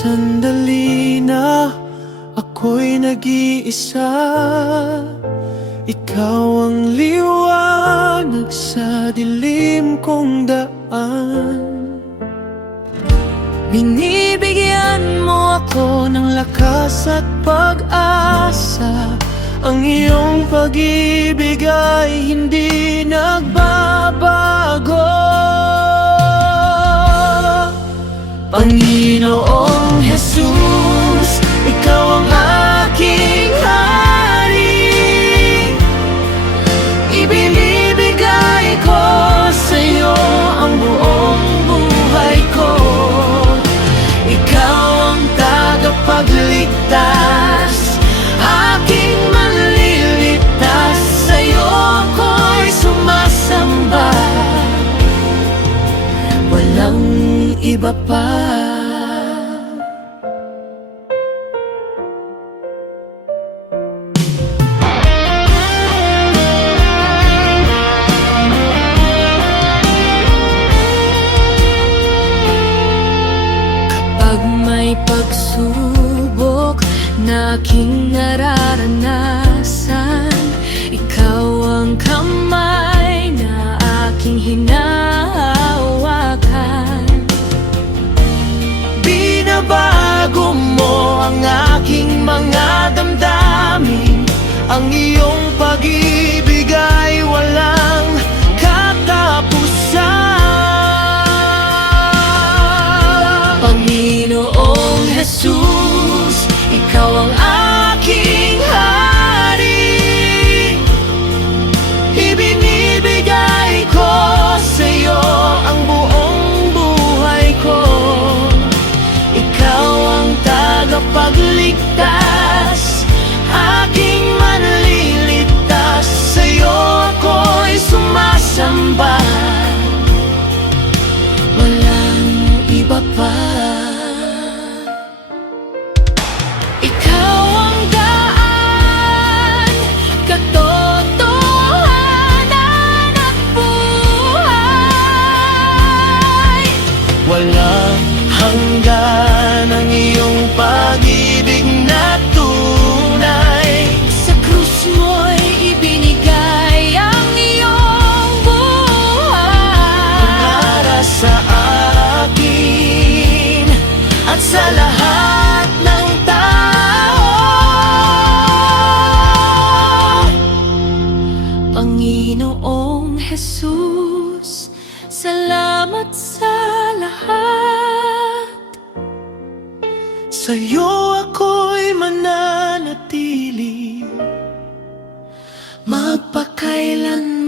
sandali na ako'y nag-iisa. Ikaw ang liwanag sa dilim kong daan. Binibigyan mo ako ng lakas at pag-asa. Ang iyong pag-ibig ay hindi nagbabago. Panginoong Jesus, ikaw ang aking hari. Ibinibigay ko sa iyo ang buong buhay ko. Ikaw ang tagapagligtas, aking manlilitas. Sa iyo ako'y sumasamba, walang iba pa. Kapag may pagsubok na aking nararanasan, ikaw ang kamay na aking hinahawakan. Binabago mo ang aking mga damdamin. Ang iyong pag-ibig ay walang katapusan. Panginoong Jesus, ikaw ang aking hari. Ibinibigay ko sa iyo ang buong buhay ko. Ikaw ang tagapagligtas, aking manlilitas. Sa iyo ako'y sumasamba, walang iba pa. Ikaw ang daan, katotohanan at buhay. Walang hanggan ang iyong pag-ibig na tunay. Sa krus mo'y ibinigay ang iyong buhay para sa akin at sa lahat ng tao. Panginoong Jesus, salamat sa lahat. Sa'yo ako'y mananatili magpakailanman.